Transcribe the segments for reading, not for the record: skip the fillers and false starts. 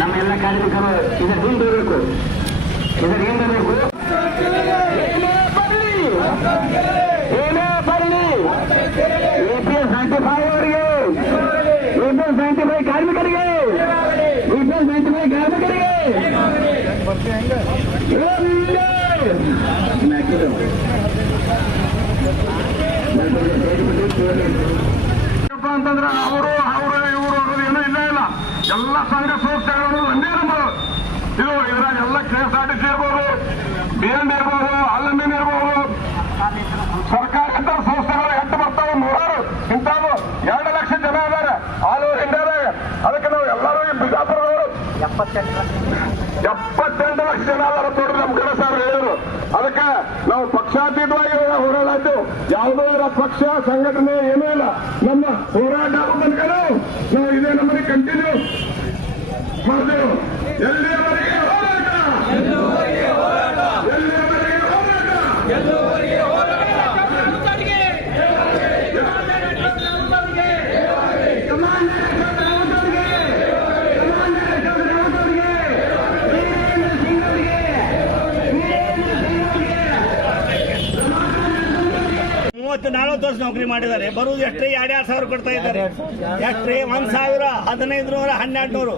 ನಮ್ಮೆಲ್ಲ ಕಾರ್ಮಿಕರು ಇದರ ಹಿಂದಿರಬೇಕು. ಇದರ ಹಿಂದಿರಬೇಕು. ಏನೇ ಬರಲಿ EPS 95 ಅವರಿಗೆ, EPS 95 ಕಾರ್ಮಿಕರಿಗೆ, EPS 95 ಕಾರ್ಮಿಕರಿಗೆ ಅಂತಂದ್ರೆ ಅವರು ಇವರು ಅನ್ನೋದು ಏನೂ ಇಲ್ಲ ಇಲ್ಲ. ಎಲ್ಲ ಸಂಘ ಸಂಸ್ಥೆಗಳು ಒಂದೇ ನಂಬರ್. ಇದು ಇದ್ರಾಗ ಎಲ್ಲ KSRTC ಇರ್ಬೋದು, BND ಇರ್ಬೋದು, ಅಲ್ಎಂಎನ್ ಇರ್ಬೋದು, ಸರ್ಕಾರೇತರ ಸಂಸ್ಥೆಗಳು ಎಷ್ಟು ಬರ್ತಾವೆ ನೂರಾರು ಇಂಥವು 2 ಲಕ್ಷ ಜನ ಇದ್ದಾರೆ ಆಲ್ ಓವರ್ ಇಂಡಿಯಾದಾಗ. ಅದಕ್ಕೆ ನಾವು ಎಲ್ಲರೂ ಬಿಜಾಪುರದವರು 78 ಲಕ್ಷ ಜನ ಅದರ ತೋಡ್ರಿ ನಮ್ಮ ಕಡೆ ಸರ್ ಹೇಳಿದ್ರು. ಅದಕ್ಕೆ ನಾವು ಪಕ್ಷಾತೀತವಾಗಿ ಹೋರಾಡಾಯ್ತು. ಯಾವುದೋ ಪಕ್ಷ ಸಂಘಟನೆ ಏನೂ ಇಲ್ಲ. ನಮ್ಮ ಹೋರಾಟ ತನಕ ನಾವು ಇದೇ ನಮ್ಮಲ್ಲಿ ಕಂಟಿನ್ಯೂ ಮಾಡ್ತೇವೆ. ಎಲ್ಲಿಯವರೆಗೆ ಹೋರಾಟ, ಎಲ್ಲಿಯವರೆಗೆ ಹೋರಾಟ, ಎಲ್ಲಿಯವರೆಗೆ ಹೋರಾಟ, ಎಲ್ಲಿಯವರೆಗೆ ಹೋರಾಟ. ಮೂವತ್ತು 40 ವರ್ಷ ನೌಕರಿ ಮಾಡಿದ್ದಾರೆ. ಬರುವುದು ಎಷ್ಟೇ 2,000 ಕೊಡ್ತಾ ಇದ್ದಾರೆ. ಎಷ್ಟೇ 1,000, 1,500, 1,200.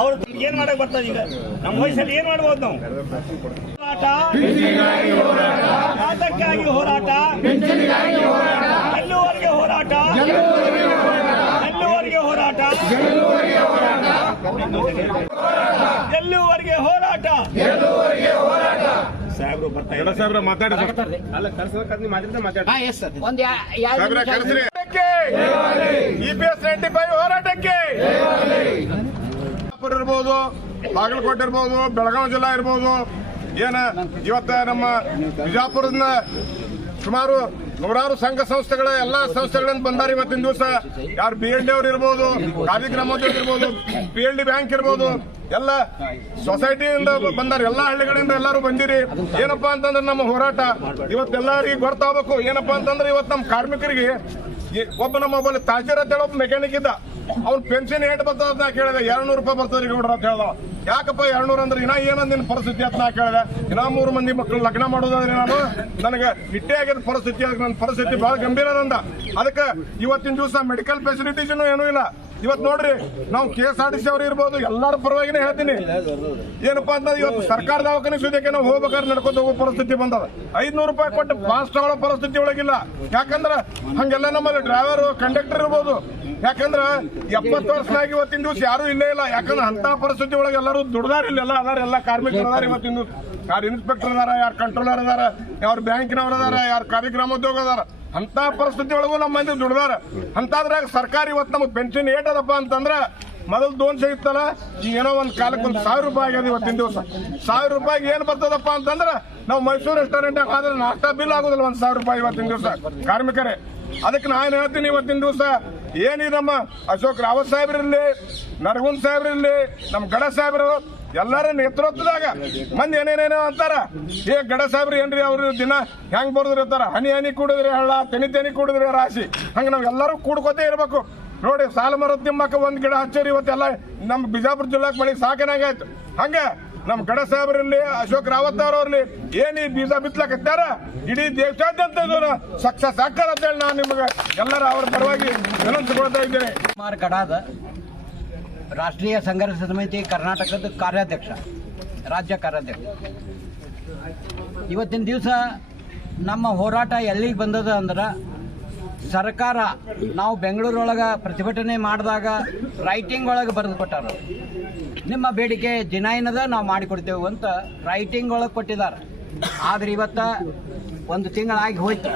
ಅವ್ರು ಏನ್ ಮಾಡಕ್ ಬರ್ತದೆ? ಈಗ ನಮ್ಮ ವಯಸ್ಸಲ್ಲಿ ಏನ್ ಮಾಡ್ಬೋದು ನಾವು? ಹೋರಾಟ, ಅದಕ್ಕಾಗಿ ಹೋರಾಟ, ಎಲ್ಲಿವರೆಗೆ ಹೋರಾಟ, ಎಲ್ಲಿವರೆಗೆ ಹೋರಾಟ, ಎಲ್ಲಿವರೆಗೆ ಹೋರಾಟ. ಸಾಹೇಬ್ರು ಬರ್ತಾರೆ. ಸಾಹೇಬ್ರ ಮಾತಾಡಿ EPS 95 ಹೋರಾಟಕ್ಕೆ ಇರ್ಬೋದು, ಬಾಗಲಕೋಟೆ ಇರ್ಬೋದು, ಬೆಳಗಾವಿ ಜಿಲ್ಲಾ ಇರ್ಬೋದು. ಏನ ಇವತ್ತ ನಮ್ಮ ಬಿಜಾಪುರದ ಸುಮಾರು ನೂರಾರು ಸಂಘ ಸಂಸ್ಥೆಗಳ ಎಲ್ಲಾ ಸಂಸ್ಥೆಗಳಿಂದ ಬಂದಾರ ಇವತ್ತಿನ ದಿವಸ. ಯಾರು BND ಅವ್ರು ಇರ್ಬೋದು, ಖಾದಿ ಗ್ರಾಮೋದ್ಯೋಗ ಇರ್ಬೋದು, PLD ಬ್ಯಾಂಕ್ ಇರ್ಬೋದು, ಎಲ್ಲ ಸೊಸೈಟಿಯಿಂದ ಬಂದಾರ. ಎಲ್ಲಾ ಹಳ್ಳಿಗಳಿಂದ ಎಲ್ಲರೂ ಬಂದಿರಿ. ಏನಪ್ಪಾ ಅಂತಂದ್ರೆ ನಮ್ಮ ಹೋರಾಟ ಇವತ್ತೆಲ್ಲರಿಗೆ ಗೊತ್ತಾಗಬೇಕು. ಏನಪ್ಪಾ ಅಂತಂದ್ರೆ ಇವತ್ತು ನಮ್ಮ ಕಾರ್ಮಿಕರಿಗೆ ಒಬ್ಬ ನಮ್ಮ ಒಬ್ಬ ತಾಜೀರ್ ಅಂತ ಹೇಳಿ ಒಬ್ಬ ಮೆಕ್ಯಾನಿಕ್ ಇದ್ದ. ಅವ್ನ ಪೆನ್ಷನ್ ಏಟ್ ಬರ್ತದ ನಾ ಕೇಳಿದೆ. 200 ರೂಪಾಯಿ ಬರ್ತದ್ರಿ ಗೌಡ್ರ ಅಂತ ಹೇಳ್ದ. ಯಾಕಪ್ಪ 200 ಅಂದ್ರೆ ಇನ್ನ ಏನಂದಿನ ಪರಿಸ್ಥಿತಿ ಅಂತ ನಾ ಕೇಳಿದೆ. ಇನ್ನ 3 ಮಂದಿ ಮಕ್ಕಳು ಲಗ್ನ ಮಾಡೋದಾದ್ರೆ ನಾನು ನನಗೆ ಇಟ್ಟೇ ಆಗಿದ ಪರಿಸ್ಥಿತಿ. ಅದಕ್ಕೆ ನನ್ನ ಪರಿಸ್ಥಿತಿ ಬಹಳ ಗಂಭೀರ ಅದಂದ. ಅದಕ್ಕೆ ಇವತ್ತಿನ ದಿವಸ ಮೆಡಿಕಲ್ ಫೆಸಿಲಿಟೀಸ್ ಏನೂ ಇಲ್ಲ. ಇವತ್ತು ನೋಡ್ರಿ, ನಾವು KSRTC ಅವ್ರು ಇರ್ಬೋದು, ಎಲ್ಲರ ಪರವಾಗಿನೇ ಹೇಳ್ತೀನಿ. ಏನಪ್ಪಾ ಅಂತಂದ್ರೆ ಇವತ್ತು ಸರ್ಕಾರ ದವಾಖಾನೆ ಸುದ್ದಿಗೆ ನಾವು ಹೋಗ್ಬೇಕಾದ್ರೆ ನಡ್ಕೊಂಡು ಹೋಗೋ ಪರಿಸ್ಥಿತಿ ಬಂದದ. 500 ರೂಪಾಯಿ ಕೊಟ್ಟು ಪಾಸ್ ತಗೊಳ್ಳೋ ಪರಿಸ್ಥಿತಿ ಒಳಗಿಲ್ಲ. ಯಾಕಂದ್ರೆ ಹಂಗೆಲ್ಲ ನಮ್ಮಲ್ಲಿ ಡ್ರೈವರ್, ಕಂಡಕ್ಟರ್ ಇರ್ಬೋದು. ಯಾಕಂದ್ರೆ 70 ವರ್ಷನಾಗಿ ಇವತ್ತಿನ ದಿವಸ ಯಾರು ಇಲ್ಲೇ ಇಲ್ಲ. ಯಾಕಂದ್ರೆ ಅಂತ ಪರಿಸ್ಥಿತಿ ಒಳಗೆ ಎಲ್ಲರೂ ದುಡ್ದಾರ. ಇಲ್ಲೆಲ್ಲ ಅದಾರ, ಎಲ್ಲ ಕಾರ್ಮಿಕರು ಅದಾರ. ಇವತ್ತಿನ ದಿವಸ ಯಾರು ಇನ್ಸ್ಪೆಕ್ಟರ್ ಅದಾರ, ಯಾರು ಕಂಟ್ರೋಲರ್ ಅದಾರ, ಯಾರು ಬ್ಯಾಂಕಿನವ್ರು ಅದಾರ, ಯಾರು ಖಾದಿ ಗ್ರಾಮೋದ್ಯೋಗ ಅದಾರ. ಅಂತ ಪರಿಸ್ಥಿತಿ ಒಳಗೂ ನಮ್ಮ ಮಂದಿ ದುಡ್ದಾರ. ಅಂತದ್ರಾಗ ಸರ್ಕಾರ ಇವತ್ತು ನಮ್ಗೆ ಪೆನ್ಷನ್ ಏಟದಪ್ಪ ಅಂತಂದ್ರೆ ಮೊದಲು 200 ಇತ್ತಲ್ಲ, ಈಗ ಏನೋ ಒಂದ್ ಕಾಲಕ್ಕೆ 1,000 ರೂಪಾಯಿ ಆಗ್ಯದ. ಇವತ್ತಿನ ದಿವಸ 1,000 ರೂಪಾಯಿಗೆ ಏನ್ ಬರ್ತದಪ್ಪ ಅಂತಂದ್ರೆ ನಾವು ಮೈಸೂರು ರೆಸ್ಟೋರೆಂಟ್ ಆದ್ರೆ ನಾಷ್ಟಾ ಬಿಲ್ ಆಗುದಿಲ್ಲ 1,000 ರೂಪಾಯಿ ಇವತ್ತಿನ ದಿವಸ ಕಾರ್ಮಿಕರೇ. ಅದಕ್ಕೆ ನಾನು ಹೇಳ್ತೀನಿ, ಇವತ್ತಿನ ದಿವಸ ಏನಿ ನಮ್ಮ ಅಶೋಕ್ ರಾವತ್ ಸಾಹೇಬ್ರಿರ್ಲಿ, ನರಗುಂದ್ ಸಾಹೇಬ್ರಿರ್ಲಿ, ನಮ್ಮ ಗಡ ಸಾಹೇಬ್ರು ಎಲ್ಲರ ನೇತೃತ್ವದಾಗ ಮಂದಿ ಏನೇನೇನೋ ಅಂತಾರ. ಗಡ ಸಾಹೇಬ್ರು ಏನ್ರಿ ಅವ್ರ ದಿನ ಹೆಂಗ್ ಬರ್ದಿರ್ತಾರ, ಹನಿ ಹನಿ ಕುಡಿದ್ರಿ ಹಳ್ಳ, ತೆನಿ ಕುಡಿದ್ರಿ ರಾಶಿ. ಹಂಗ ನಾವ್ ಎಲ್ಲರೂ ಕೂಡ್ಕೋತೇ ಇರ್ಬೇಕು. ನೋಡಿ, ಸಾಲ ಮರದ ತಿಮ್ಮಕ್ಕ ಒಂದ್ ಗಿಡ ಹಚ್ಚೋರಿ ಇವತ್ತೆಲ್ಲ ನಮ್ಮ ಬಿಜಾಪುರ ಜಿಲ್ಲಾಕ್ ಬಳಿ ಸಾಕನಾಗಾಯ್ತು. ಹಂಗ ನಮ್ ಗಡ ಸಾಹೇಬ್ರಲ್ಲಿ, ಅಶೋಕ್ ರಾವತ್ ಅವ್ರಲ್ಲಿ ಏನ್ ಈ ಬೀಜ ಬಿತ್ಲಕತ್ತಾರ, ಇಡೀ ದೇಶಾದ್ಯಂತ ಸಕ್ಸಸ್ ಆಗ್ತದ ಅಂತ ಹೇಳಿ ನಾನು ನಿಮಗೆ ಎಲ್ಲರ ಅವರ ಪರವಾಗಿ ವಿನಂತಿಸ್ಕೊಳ್ತಾ ಇದ್ದೇನೆ. ಕುಮಾರ್ ಕಡಾದ, ರಾಷ್ಟ್ರೀಯ ಸಂಘರ್ಷ ಸಮಿತಿ ಕರ್ನಾಟಕದ ಕಾರ್ಯಾಧ್ಯಕ್ಷ, ರಾಜ್ಯ ಕಾರ್ಯಾಧ್ಯಕ್ಷ. ಇವತ್ತಿನ ದಿವಸ ನಮ್ಮ ಹೋರಾಟ ಎಲ್ಲಿಗೆ ಬಂದದ ಅಂದ್ರೆ, ಸರ್ಕಾರ ನಾವು ಬೆಂಗಳೂರೊಳಗೆ ಪ್ರತಿಭಟನೆ ಮಾಡಿದಾಗ ರೈಟಿಂಗ್ ಒಳಗೆ ಬರೆದು ಕೊಟ್ಟಾರ. ನಿಮ್ಮ ಬೇಡಿಕೆ ಜಿನಾಯಿನದ ನಾವು ಮಾಡಿಕೊಡ್ತೇವೆ ಅಂತ ರೈಟಿಂಗ್ ಒಳಗೆ ಕೊಟ್ಟಿದ್ದಾರೆ. ಆದರೆ ಇವತ್ತ 1 ತಿಂಗಳಾಗಿ ಹೋಯ್ತು,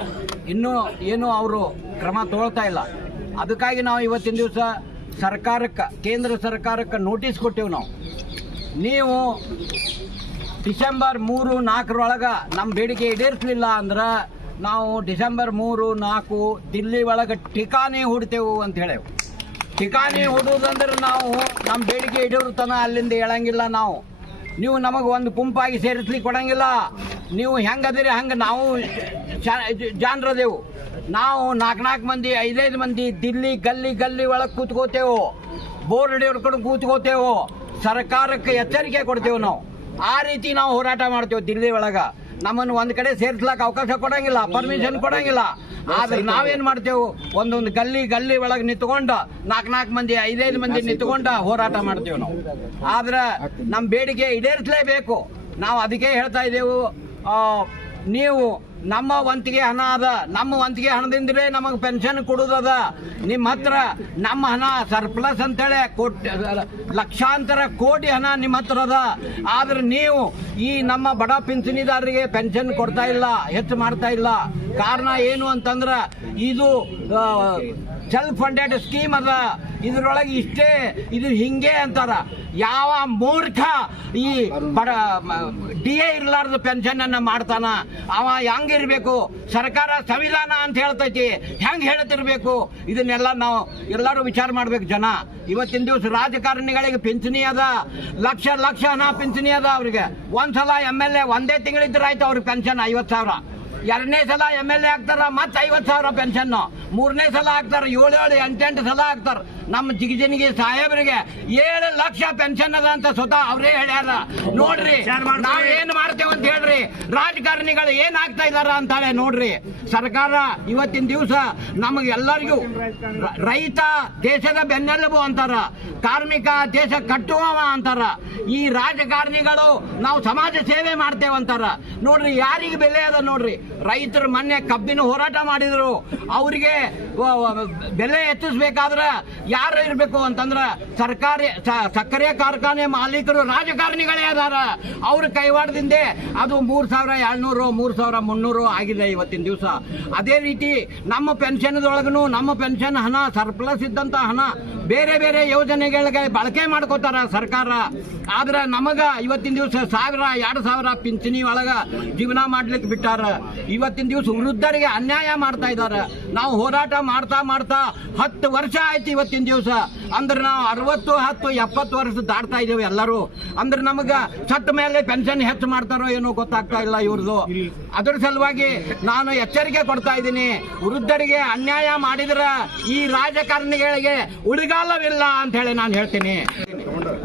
ಇನ್ನೂ ಏನು ಅವರು ಕ್ರಮ ತಗೊಳ್ತಾ ಇಲ್ಲ. ಅದಕ್ಕಾಗಿ ನಾವು ಇವತ್ತಿನ ದಿವಸ ಸರ್ಕಾರಕ್ಕೆ, ಕೇಂದ್ರ ಸರ್ಕಾರಕ್ಕೆ ನೋಟಿಸ್ ಕೊಟ್ಟೇವೆ. ನೀವು ಡಿಸೆಂಬರ್ 3-4 ನಮ್ಮ ಬೇಡಿಕೆ ಈಡೇರಿಸಲಿಲ್ಲ ಅಂದ್ರೆ ನಾವು ಡಿಸೆಂಬರ್ 3-4 ದಿಲ್ಲಿ ಒಳಗೆ ಠಿಕಾಣಿ ಹೂಡ್ತೇವೆ ಅಂತ ಹೇಳೇವು. ಠಿಕಾಣಿ ಹೂಡುವುದಂದ್ರೆ ನಾವು ನಮ್ಮ ಬೇಡಿಕೆ ಈಡೇರುತ್ತಾನ ಅಲ್ಲಿಂದ ಹೇಳಂಗಿಲ್ಲ. ನೀವು ನಮಗೆ ಒಂದು ಗುಂಪಾಗಿ ಸೇರಿಸ್ಲಿಕ್ಕೆ ಕೊಡಂಗಿಲ್ಲ. ನೀವು ಹೆಂಗದಿರಿ ಹಂಗೆ ನಾವು ಜಾನ್ರದೇವು. ನಾವು 4 ಮಂದಿ 5 ಮಂದಿ ದಿಲ್ಲಿ ಗಲ್ಲಿ ಒಳಗೆ ಕೂತ್ಕೋತೇವು. ಬೋರ್ಡ್ ಹಿಡ್ಕೊಂಡು ಕೂತ್ಕೋತೇವೋ, ಸರ್ಕಾರಕ್ಕೆ ಎಚ್ಚರಿಕೆ ಕೊಡ್ತೇವೆ ನಾವು. ಆ ರೀತಿ ನಾವು ಹೋರಾಟ ಮಾಡ್ತೇವೆ. ದಿಲ್ಲಿ ಒಳಗ ನಮ್ಮನ್ನು ಒಂದ್ ಕಡೆ ಸೇರ್ಸ್ಲಾಕ ಅವಕಾಶ ಕೊಡಂಗಿಲ್ಲ, ಪರ್ಮಿಷನ್ ಕೊಡಂಗಿಲ್ಲ. ಆದ್ರೆ ನಾವೇನ್ ಮಾಡ್ತೇವೆ, ಒಂದೊಂದು ಗಲ್ಲಿ ಒಳಗೆ ನಿಂತ್ಕೊಂಡ 4 ಮಂದಿ 5 ಮಂದಿ ನಿಂತ್ಕೊಂಡ ಹೋರಾಟ ಮಾಡ್ತೇವೆ ನಾವು. ಆದ್ರೆ ನಮ್ಮ ಬೇಡಿಕೆ ಈಡೇರಿಸಲೇಬೇಕು. ನಾವು ಅದಕ್ಕೆ ಹೇಳ್ತಾ ಇದ್ದೇವು, ನೀವು ನಮ್ಮ ವಂತಿಗೆ ಹಣ ಅದ, ನಮ್ಮ ವಂತಿಗೆ ಹಣದಿಂದಲೇ ನಮಗೆ ಪೆನ್ಷನ್ ಕೊಡುದದ. ನಿಮ್ಮ ಹತ್ರ ನಮ್ಮ ಹಣ ಸರ್ಪ್ಲಸ್ ಅಂತೇಳಿ ಲಕ್ಷಾಂತರ ಕೋಟಿ ಹಣ ನಿಮ್ಮ ಹತ್ರ ಅದ. ಆದ್ರೆ ನೀವು ಈ ನಮ್ಮ ಬಡ ಪಿಂಚಣಿದಾರರಿಗೆ ಪೆನ್ಷನ್ ಕೊಡ್ತಾ ಇಲ್ಲ, ಹೆಚ್ಚು ಮಾಡ್ತಾ ಇಲ್ಲ. ಕಾರಣ ಏನು ಅಂತಂದ್ರ ಇದು ಸೆಲ್ಫ್ ಫಂಡೆಡ್ ಸ್ಕೀಮ್ ಅದ. ಇದ್ರೊಳಗೆ ಇಷ್ಟೇ, ಇದು ಹಿಂಗೆ ಅಂತಾರ. ಯಾವ ಮೂರ್ಖ ಈ ಬಡ DA ಇರ್ಲಾರ್ದ ಪೆನ್ಷನ್ ಅನ್ನ ಮಾಡ್ತಾನ? ಅವ ಹೆಂಗಿರ್ಬೇಕು? ಸರ್ಕಾರ ಸಂವಿಧಾನ ಅಂತ ಹೇಳ್ತೈತಿ, ಹೆಂಗ್ ಹೇಳ್ತಿರ್ಬೇಕು? ಇದನ್ನೆಲ್ಲ ನಾವು ಎಲ್ಲರೂ ವಿಚಾರ ಮಾಡ್ಬೇಕು ಜನ. ಇವತ್ತಿನ ದಿವಸ ರಾಜಕಾರಣಿಗಳಿಗೆ ಪಿಂಚಣಿ ಅದ, ಲಕ್ಷ ಹಣ ಪಿಂಚಣಿ ಅದ. ಅವ್ರಿಗೆ ಒಂದ್ಸಲ MLA ಒಂದೇ ತಿಂಗಳಿದ್ರೆ ಆಯ್ತು ಅವ್ರಿಗೆ ಪೆನ್ಷನ್ 50,000. 2ನೇ ಸಲ MLA ಆಗ್ತಾರ, ಮತ್ತೆ 50,000 ಪೆನ್ಷನ್. 3ನೇ ಸಲ ಆಗ್ತಾರ, 7 8 ಸಲ ಆಗ್ತಾರ. ನಮ್ಮ ಜಿಗಜಿನಿಗೆ ಸಾಹೇಬರಿಗೆ 7 ಲಕ್ಷ ಪೆನ್ಷನ್ ಅದ ಅಂತ ಸ್ವತಃ ಅವರೇ ಹೇಳ್ಯಾರ. ನೋಡ್ರಿ ನಾವೇನ್ ಮಾಡ್ತೇವೆ ಅಂತ ಹೇಳ್ರಿ, ರಾಜಕಾರಣಿಗಳು ಏನ್ ಆಗ್ತಾ ಇದಾರ ಅಂತಾಳೆ ನೋಡ್ರಿ. ಸರ್ಕಾರ ಇವತ್ತಿನ ದಿವಸ ನಮಗೆಲ್ಲರಿಗೂ ರೈತ ದೇಶದ ಬೆನ್ನೆಲುಬು ಅಂತಾರ, ಕಾರ್ಮಿಕ ದೇಶ ಕಟ್ಟುವವ ಅಂತಾರ. ಈ ರಾಜಕಾರಣಿಗಳು ನಾವು ಸಮಾಜ ಸೇವೆ ಮಾಡ್ತೇವೆ ಅಂತಾರ. ನೋಡ್ರಿ ಯಾರಿಗೆ ಬೆಲೆ ಅದ ನೋಡ್ರಿ. ರೈತರು ಮೊನ್ನೆ ಕಬ್ಬಿನ ಹೋರಾಟ ಮಾಡಿದ್ರು, ಅವರಿಗೆ ಬೆಲೆ ಹೆಚ್ಚಿಸಬೇಕಾದ್ರೆ ಯಾರು ಇರಬೇಕು ಅಂತಂದ್ರ ಸರ್ಕಾರಿ ಸಕ್ಕರೆ ಕಾರ್ಖಾನೆ ಮಾಲೀಕರು ರಾಜಕಾರಣಿಗಳೇ ಅದಾರ. ಅವ್ರ ಕೈವಾಡದಿಂದ ಅದು 3,200 3,300 ಆಗಿದೆ ಇವತ್ತಿನ ದಿವಸ. ಅದೇ ರೀತಿ ನಮ್ಮ ಪೆನ್ಷನ್ದೊಳಗೂ ನಮ್ಮ ಪೆನ್ಷನ್ ಹಣ ಸರ್ಪ್ಲಸ್ ಇದ್ದಂತ ಹಣ ಬೇರೆ ಬೇರೆ ಯೋಜನೆಗಳಿಗೆ ಬಳಕೆ ಮಾಡ್ಕೋತಾರ ಸರ್ಕಾರ. ಆದ್ರೆ ನಮಗ ಇವತ್ತಿನ ದಿವಸ 1,000-2,000 ಪಿಂಚಣಿ ಒಳಗ ಜೀವನ ಮಾಡ್ಲಿಕ್ಕೆ ಬಿಟ್ಟಾರ. ಇವತ್ತಿನ ದಿವಸ ವೃದ್ಧರಿಗೆ ಅನ್ಯಾಯ ಮಾಡ್ತಾ ಇದ್ದಾರೆ. ನಾವು ಹೋರಾಟ ಮಾಡ್ತಾ 10 ವರ್ಷ ಆಯ್ತು ಇವತ್ತಿನ ದಿವಸ. ಅಂದ್ರೆ ನಾವು 60, 10, 70 ವರ್ಷ ದಾಟ್ತಾ ಇದ್ದೇವೆ ಎಲ್ಲರೂ. ಅಂದ್ರೆ ನಮಗ ಸತ್ತ ಮೇಲೆ ಪೆನ್ಷನ್ ಹೆಚ್ಚು ಮಾಡ್ತಾರೋ ಏನೋ ಗೊತ್ತಾಗ್ತಾ ಇಲ್ಲ ಇವ್ರದ್ದು. ಅದ್ರ ಸಲುವಾಗಿ ನಾನು ಎಚ್ಚರಿಕೆ ಕೊಡ್ತಾ ಇದ್ದೀನಿ, ವೃದ್ಧರಿಗೆ ಅನ್ಯಾಯ ಮಾಡಿದ್ರ ಈ ರಾಜಕಾರಣಿಗಳಿಗೆ ಉಳಿಗಾಲವಿಲ್ಲ ಅಂತ ಹೇಳಿ ನಾನು ಹೇಳ್ತೀನಿ.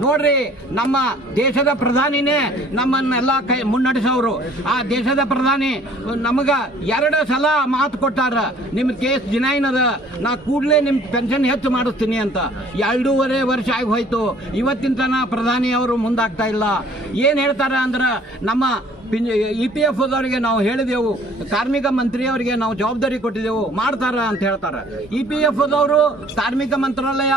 ನೋಡ್ರಿ ನಮ್ಮ ದೇಶದ ಪ್ರಧಾನಿನೇ ನಮ್ಮನ್ನೆಲ್ಲ ಮುನ್ನಡೆಸೋರು. ಆ ದೇಶದ ಪ್ರಧಾನಿ ನಮಗ 2 ಸಲ ಮಾತು ಕೊಟ್ಟಾರ, ನಿಮ್ ಕೇಸ್ ಡಿನೈನ್ ಅದ, ನಾ ಕೂಡಲೇ ನಿಮ್ ಪೆನ್ಷನ್ ಹೆಚ್ಚು ಮಾಡಿಸ್ತೀನಿ ಅಂತ. 2.5 ವರ್ಷ ಆಗಿ ಹೋಯ್ತು, ಇವತ್ತಿನ ತನ ಪ್ರಧಾನಿ ಅವರು ಮುಂದಾಗ್ತಾ ಇಲ್ಲ. ಏನ್ ಹೇಳ್ತಾರ ಅಂದ್ರ, ನಮ್ಮ EPF ದವರಿಗೆ ನಾವು ಹೇಳಿದೆವು, ಕಾರ್ಮಿಕ ಮಂತ್ರಿಯವರಿಗೆ ನಾವು ಜವಾಬ್ದಾರಿ ಕೊಟ್ಟಿದ್ದೆವು, ಮಾಡ್ತಾರ ಅಂತ ಹೇಳ್ತಾರ. EPF ದವರು ಕಾರ್ಮಿಕ ಮಂತ್ರಾಲಯ,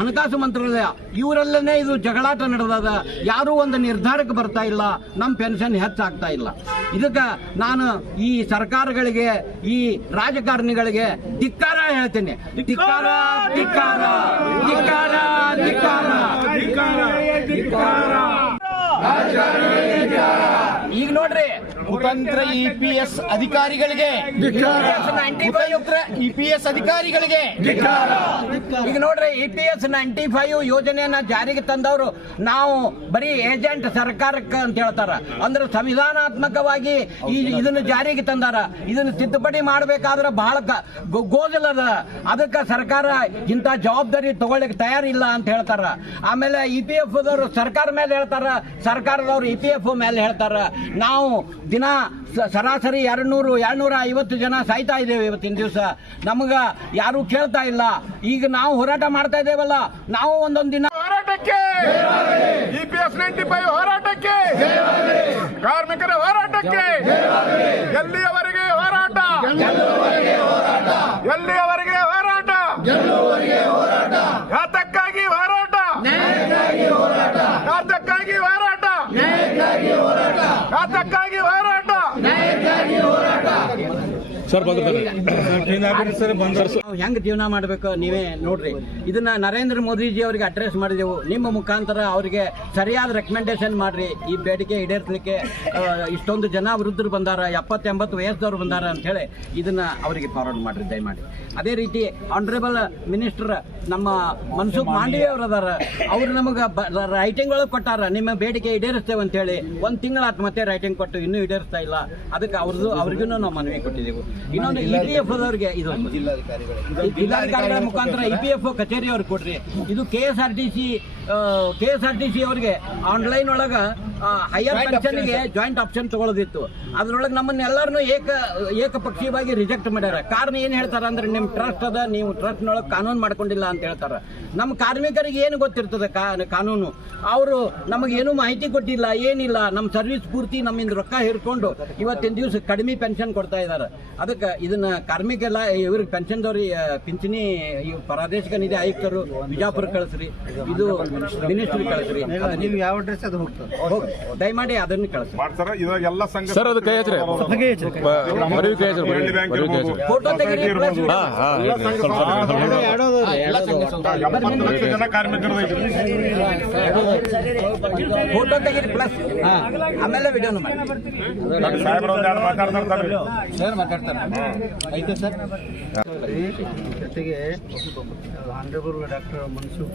ಹಣಕಾಸು ಮಂತ್ರಾಲಯ ಇವರಲ್ಲೇನೆ ಇದು ಜಗಳಾಟ ನಡೆದದ. ಯಾರೂ ಒಂದು ನಿರ್ಧಾರಕ್ಕೆ ಬರ್ತಾ ಇಲ್ಲ, ನಮ್ಮ ಪೆನ್ಷನ್ ಹೆಚ್ಚಾಗ್ತಾ ಇಲ್ಲ. ಇದಕ್ಕೆ ನಾನು ಈ ಸರ್ಕಾರಗಳಿಗೆ, ಈ ರಾಜಕಾರಣಿಗಳಿಗೆ ಧಿಕ್ಕಾರ ಹೇಳ್ತೇನೆ. ಧಿಕ್ಕಾರ ಧಿಕ್ಕಾರ ಧಿಕ್ಕಾರ ಧಿಕ್ಕಾರ ಧಿಕ್ಕಾರ. ಈಗ ನೋಡ್ರಿ, ಕುತಂತ್ರ EPS ಅಧಿಕಾರಿಗಳಿಗೆ EPS ಅಧಿಕಾರಿಗಳಿಗೆ ಈಗ ನೋಡ್ರಿ, EPS 95 ಯೋಜನೆಯನ್ನ ಜಾರಿಗೆ ತಂದವರು ನಾವು ಬರೀ ಏಜೆಂಟ್ ಸರ್ಕಾರಕ್ಕೆ ಅಂತ ಹೇಳ್ತಾರ. ಅಂದ್ರೆ ಸಂವಿಧಾನಾತ್ಮಕವಾಗಿ ಇದನ್ನು ಜಾರಿಗೆ ತಂದಾರ. ಇದನ್ನು ತಿದ್ದುಪಡಿ ಮಾಡಬೇಕಾದ್ರೆ ಬಹಳ ಗೋಜಲದ. ಅದಕ್ಕೆ ಸರ್ಕಾರ ಇಂಥ ಜವಾಬ್ದಾರಿ ತಗೊಳ್ಳಿಕ್ಕೆ ತಯಾರಿಲ್ಲ ಅಂತ ಹೇಳ್ತಾರ. ಆಮೇಲೆ EPF ದವರು ಸರ್ಕಾರ ಮೇಲೆ ಹೇಳ್ತಾರ, ಸರ್ಕಾರದವರು EPF ಮೇಲೆ ಹೇಳ್ತಾರ. ನಾವು ದಿನ ಸರಾಸರಿ 200-250 ಜನ ಸಾಯ್ತಾ ಇದ್ದೇವೆ ಇವತ್ತಿನ ದಿವಸ. ನಮಗ ಯಾರು ಕೇಳ್ತಾ ಇಲ್ಲ. ಈಗ ನಾವು ಹೋರಾಟ ಮಾಡ್ತಾ ಇದ್ದೇವಲ್ಲ, ನಾವು ಒಂದೊಂದು ದಿನ ಹೋರಾಟಕ್ಕೆ, EPS 95 ಹೋರಾಟಕ್ಕೆ, ಕಾರ್ಮಿಕರ ಹೋರಾಟಕ್ಕೆ, ಎಲ್ಲಿಯವರೆಗೆ ಹೋರಾಟ, ಎಲ್ಲಿಯವರೆಗೆ ಹೋರಾಟ, ಯಾತಕ್ಕಾಗಿ ಹೋರಾಟ, ಯಾತಕ್ಕಾಗಿ ಹೋರಾಟ, ಯಾತಕ್ಕಾಗಿ ಹೋರಾಟ. ನಾವು ಹೆಂಗ್ ಜೀವನ ಮಾಡಬೇಕು ನೀವೇ ನೋಡ್ರಿ. ಇದನ್ನ ನರೇಂದ್ರ ಮೋದಿಜಿ ಅವರಿಗೆ ಅಡ್ರೆಸ್ ಮಾಡಿದೆವು. ನಿಮ್ಮ ಮುಖಾಂತರ ಅವರಿಗೆ ಸರಿಯಾದ ರೆಕಮೆಂಡೇಶನ್ ಮಾಡ್ರಿ. ಈ ಬೇಡಿಕೆ ಈಡೇರಿಸಲಿಕ್ಕೆ ಇಷ್ಟೊಂದು ಜನ ವೃದ್ಧರು ಬಂದಾರ, 70-80 ವಯಸ್ಸದವ್ರು ಬಂದಾರ ಅಂತ ಹೇಳಿ ಇದನ್ನ ಅವರಿಗೆ ಫಾರ್ವರ್ಡ್ ಮಾಡ್ರಿ ದಯಮಾಡಿ. ಅದೇ ರೀತಿ ಆನರೇಬಲ್ ಮಿನಿಸ್ಟರ್ ನಮ್ಮ ಮನ್ಸುಖ್ ಮಾಂಡವಿಯ ಅವರು ಅದಾರ, ಅವ್ರು ನಮಗೆ ರೈಟಿಂಗ್ ಒಳಗೆ ಕೊಟ್ಟಾರ, ನಿಮ್ಮ ಬೇಡಿಕೆ ಈಡೇರಿಸ್ತೇವೆ ಅಂತ ಹೇಳಿ. 1 ತಿಂಗಳಾತ್ ಮತ್ತೆ ರೈಟಿಂಗ್ ಕೊಟ್ಟು ಇನ್ನೂ ಈಡೇರಿಸ್ತಾ ಇಲ್ಲ. ಅದಕ್ಕೆ ಅವ್ರಿಗೂ ನಾವು ಮನವಿ ಕೊಟ್ಟಿದ್ದೆವು. ಇನ್ನೊಂದು EPF ದವರಿಗೆ ಇದು ಜಿಲ್ಲಾಧಿಕಾರಿಗಳ ಮುಖಾಂತರ EPFO ಕಚೇರಿ ಅವ್ರಿಗೆ ಕೊಡ್ರಿ. ಇದು KSRTC ಅವರಿಗೆ ಆನ್ಲೈನ್ ಒಳಗ ಹೈಯರ್ ಪೆನ್ಷನ್ಗೆ ಜಾಯಿಂಟ್ ಆಪ್ಷನ್ ತಗೊಳ್ಳೋದಿತ್ತು. ಅದ್ರೊಳಗೆ ನಮ್ಮನ್ನೆಲ್ಲರನ್ನು ಏಕಪಕ್ಷೀಯವಾಗಿ ರಿಜೆಕ್ಟ್ ಮಾಡ್ಯಾರ. ಕಾರಣ ಏನ್ ಹೇಳ್ತಾರ ಅಂದ್ರೆ ನಿಮ್ ಟ್ರಸ್ಟ್ ಅದ, ನೀವು ಟ್ರಸ್ಟ್ನೊಳಗೆ ಕಾನೂನು ಮಾಡ್ಕೊಂಡಿಲ್ಲ ಅಂತ ಹೇಳ್ತಾರ. ನಮ್ಮ ಕಾರ್ಮಿಕರಿಗೆ ಏನು ಗೊತ್ತಿರ್ತದೆ ಕಾನೂನು? ಅವರು ನಮಗೇನು ಮಾಹಿತಿ ಕೊಟ್ಟಿಲ್ಲ, ಏನಿಲ್ಲ. ನಮ್ಮ ಸರ್ವಿಸ್ ಪೂರ್ತಿ ನಮ್ಮಿಂದ ರೊಕ್ಕ ಹಿಡ್ಕೊಂಡು ಇವತ್ತಿನ ದಿವಸ ಕಡಿಮೆ ಪೆನ್ಷನ್ ಕೊಡ್ತಾ ಇದ್ದಾರೆ. ಅದಕ್ಕೆ ಇದನ್ನ ಕಾರ್ಮಿಕೆಲ್ಲ ಇವ್ರಿಗೆ ಪೆನ್ಷನ್ದವ್ರಿಗೆ ಪಿಂಚಣಿ ಪ್ರಾದೇಶಿಕ ನಿಧಿ ಆಯುಕ್ತರು ಬಿಜಾಪುರ ಕಳಿಸ್ರಿ, ಇದು ಮಿನಿಸ್ಟ್ರಿ ಕಳಿಸ್ರಿ. ನೀವು ಯಾವ ಅಡ್ರೆಸ್ ಅದು ಹೋಗ್ತದೆ ದಯಮಾಡಿ ಅದನ್ನು ಕಳಿಸ್ರಿ. ಮಾಡ್ತಾರ ಇವಾಗೆಲ್ಲ ಸಂಘ ಸರ್ ಅದು ಕೈ ಹಚ್ರಿ ಮನವಿ ಕೈ ಹಚ್ರಿ ಫೋಟೋ ತೆಗೀರಿ. ಜನ ಕಾರ್ಮಿಕರು ಫೋಟೋ ತೆಗೀರಿ ಪ್ಲಸ್ ಆಮೇಲೆ ವಿಡಿಯೋನು ಮಾಡಿ. ಸಾಹೇಬ್ರ ಒಂದೆರಡು ಮಾತಾಡ್ತಾರೆ ಸರ್ ಮಾತಾಡ್ತಾರೆ. ಆಯ್ತು ಸರ್. ಜೊತೆಗೆ ಆನರಬಲ್ ಡಾಕ್ಟರ್ ಮನ್ಸೂರ್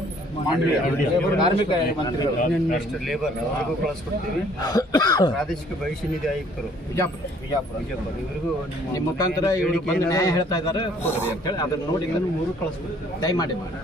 ಕಾರ್ಮಿಕ ಮಂತ್ರಿಗಳು, ಯೂನಿಯನ್ ಮಿನಿಸ್ಟರ್ ಲೇಬರ್ ಅವ್ರಿಗೂ ಕಳಿಸ್ಕೊಡ್ತೀವಿ. ಪ್ರಾದೇಶಿಕ ಭವಿಷ್ಯ ನಿಧಿ ಆಯುಕ್ತರು ಬಿಜಾಪುರ ಇವರಿಗೂ ನಿಮ್ಮ ಮುಖಾಂತರ ಇವರು ಬಂದು ನ್ಯಾಯ ಹೇಳ್ತಾ ಇದ್ದಾರೆ ಅಂತ ಹೇಳಿ ಅದನ್ನ ನೋಡಿ 3 ಕಳಿಸ್ಕೊಡ್ತೀವಿ. ದಯಮಾಡಿ ಮಾಡಿ.